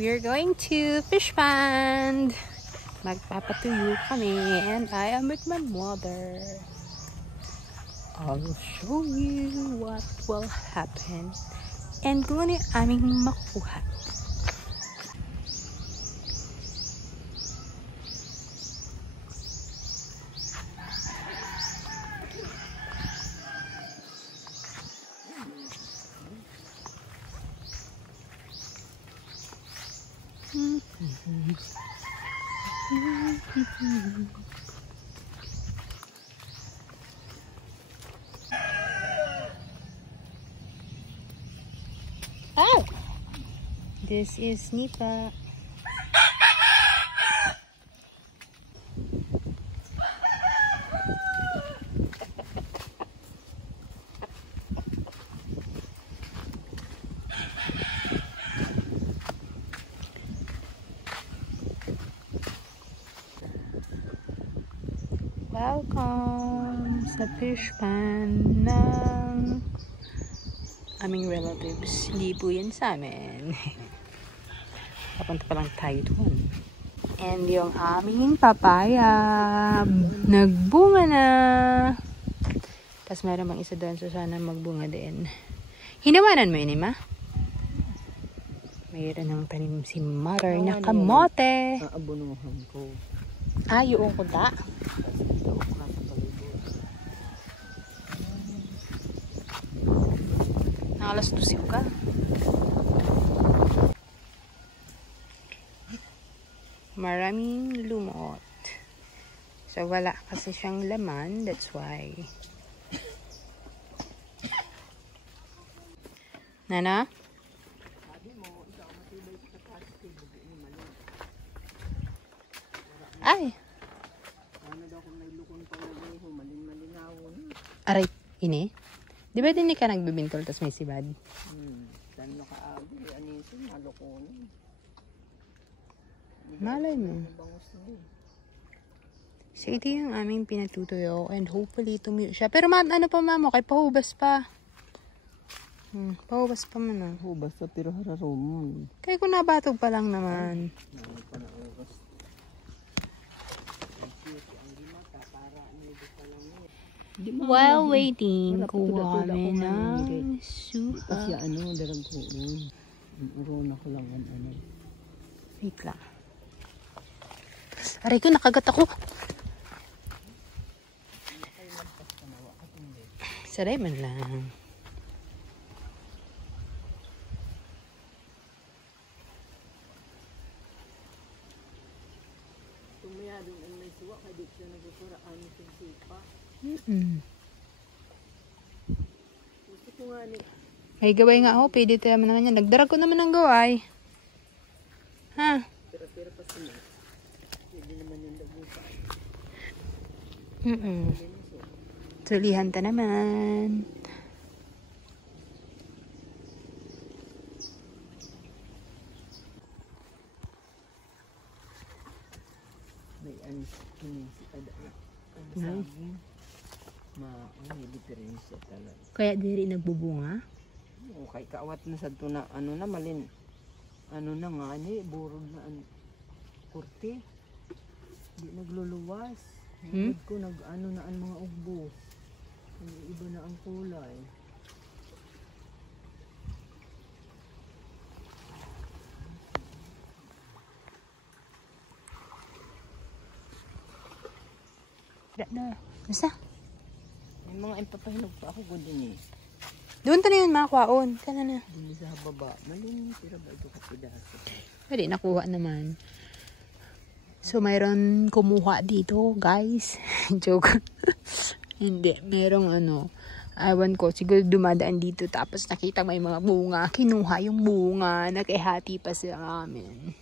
We are going to fish pond. Magpapatuyo kami and I am with my mother. I'll show you what will happen and kung ano yung aming makuha. Oh, this is Nipa. Welcome sa fish pond ng aming relatives. Hindi po yan sa amin. Papunta pa lang tayo doon. And yung aming papaya nagbunga na. Tapos meron mang isa doon, so sana magbunga din. Hinawanan mo yun, Ma? Mayroon ng tanim si Mother na kamote. Aabunuhan ko. Ah, yung kunta. Nakalas 12 ka. Maraming lumot. So, wala kasi siyang laman. That's why. Nana? Ay! Aray, ini? Di ba din ka nagbibintol tas may sibad? Saan nakaagi? Anisin, malukunin. Malay mo. So, ito yung aming pinatutuyo and hopefully tumuyo siya. Pero ano pa, mamo? Kay pahubas pa. Pahubas pa man ah. Hubas sa pero hararumon. Kaya kung nabatog pa lang naman. While waiting, kuha kami ng suka. Kasi darag ko ron. Ron ako lang ano. Wait lang. Aray ko, nakagat ako. Saray man lang. Tumayadong ang may suwa, kaya di siya nagkakuraan ng supa. Gusto ko nga ni. Ay, gaway nga ako. Pwede tayo naman yan. Nagdarag ko naman ng gaway. Ha? Pera-pera pa sila. Pwede naman yung dagupan. Tulihan ta naman. May anis si Ada. May diferensya talaga. Kaya diri nagbubunga? O kay kaawat na sa na ano na malin. Ano na nga ni burod na kurti. Di nagluluwas. Ko nag-ano na ang mga ugbo. Iba na ang kulay. Na. Basta? May mga impapahinog pa ako good din eh. Doon ta na yun, makakwaon. Kana na. Doon sa baba. Malin, tira ba ito kapidaso? Pwede, nakuha naman. So, mayroon kumuha dito, guys. Joke. Hindi, merong ewan ko, siguro dumadaan dito tapos nakita may mga bunga. Kinuha yung bunga, nakihati pa sa amin.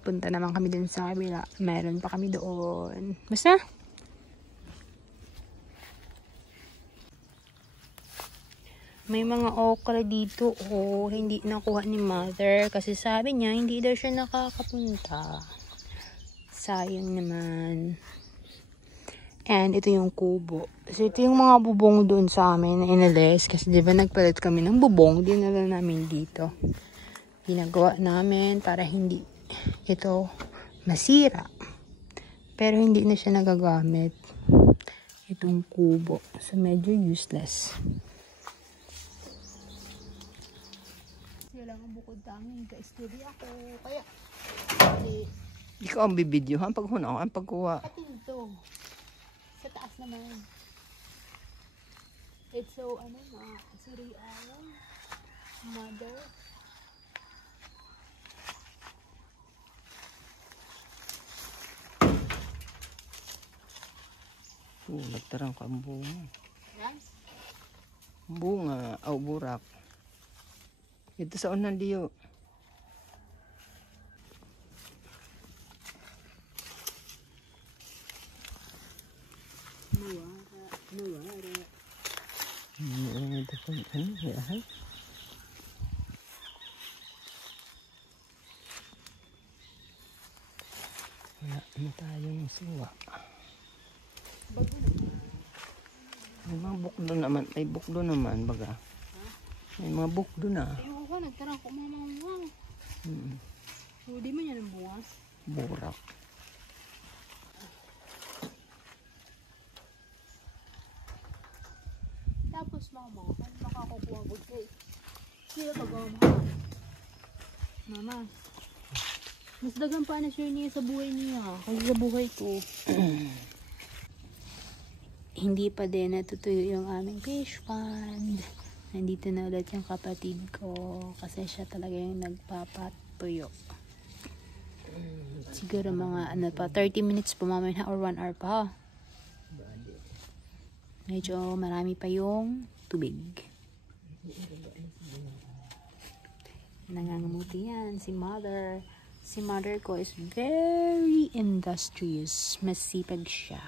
Punta naman kami dun sa kabila. Meron pa kami doon. Basta? May mga okra dito, hindi nakuha ni Mother kasi sabi niya hindi daw siya nakakapunta. Sayang naman. And ito yung kubo. So ito yung mga bubong doon sa amin na inalis kasi di ba nagpalit kami ng bubong, dinala namin dito. ginagawa namin para hindi ito masira. Pero hindi na siya nagagamit. Itong kubo. So, medyo useless. Sila ang bukod namin. Ka-study ako. Kaya, Ikaw ang bibidyo, ang paghunaw, ang pagkuha. pati ito. Sa taas naman. It's so, sorry, mother. Nagtarang ka ang bunga. Yan? Bunga, o burak. Ito sa unang diyo. Nawara. Ito pa, ya. Wala na tayong suwa. May mga bukdo naman. May bukdo naman, baga. May mga bukdo na. Ayoko, nagtarang ko mamang. So, di man yan ang bungas? Burak. Tapos mama, ano makakukuha ko kay? Sila pag-mama. Mama, mas dagang pa na siya niya sa buhay niya. Kasi sa buhay ko. Hindi pa din natutuyo yung aming fish pond. Nandito na ulit yung kapatid ko. Kasi siya talaga yung nagpapatuyo. Siguro mga 30 minutes pa mamaya or 1 hour pa. Medyo marami pa yung tubig. Nangangamuti yan si mother. Si mother ko is very industrious. Masipag siya.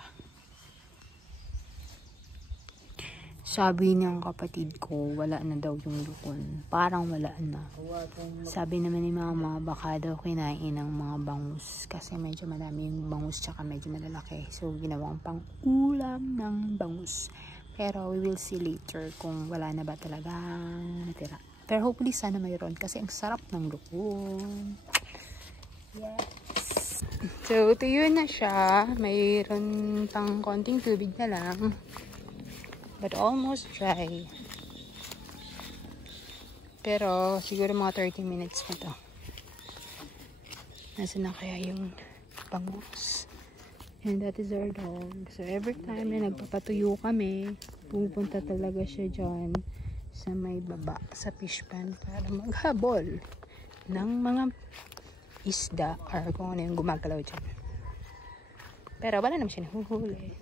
Sabi ng kapatid ko, wala na daw yung lukon. Parang wala na. Sabi naman ni mama, baka daw kinain ng mga bangus. Kasi medyo madami yung bangus tsaka medyo malalaki. So, ginawang pang ulam ng bangus. Pero we will see later kung wala na ba talaga natira. Pero hopefully sana mayroon kasi ang sarap ng lukon. Yes. So, tuyo na siya. Mayroon pang konting tubig na lang. But almost dry. Pero siguro mga 30 minutes na to. Nasa na kaya yung bangus. And that is our dog. So every time na nagpapatuyo kami, pupunta talaga siya dyan sa may baba, sa fish pond para maghabol ng mga isda or kung ano yung gumagalaw dyan. Pero wala naman siya nahuhuli.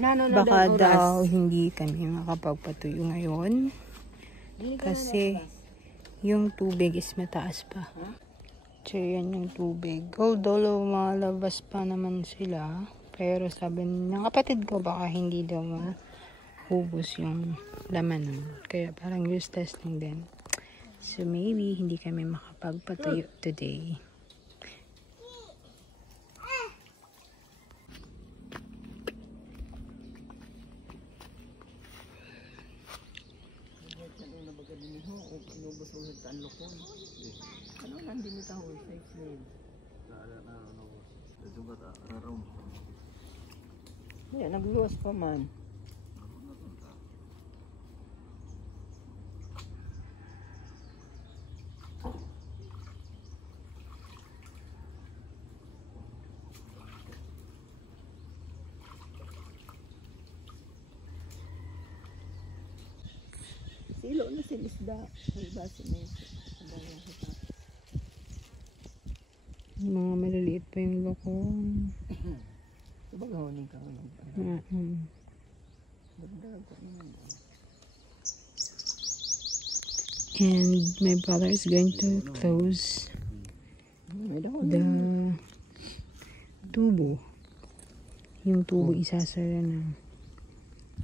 Baka daw hindi kami makapagpatuyo ngayon kasi yung tubig is mataas pa. So yan yung tubig. Although malabas pa naman sila, pero sabi ng kapatid ko baka hindi daw mahubos yung laman. Kaya parang useless lang din. So maybe hindi kami makapagpatuyo today. Yeah, nagluwas pa man. Silo na sila isda. Mga maliliit pa yung lokong. Sabagahonin ka. And my brother is going to close the tubo. Yung tubo isasara na.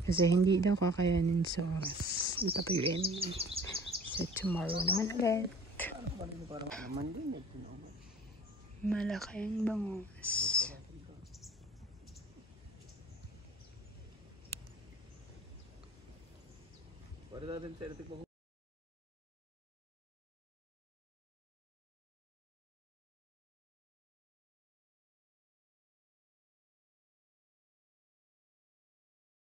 Kasi hindi daw kakayanin sa oras. Ipatuyuin. So tomorrow naman ulit. Malaki ang bangus. Para natin sa electric po.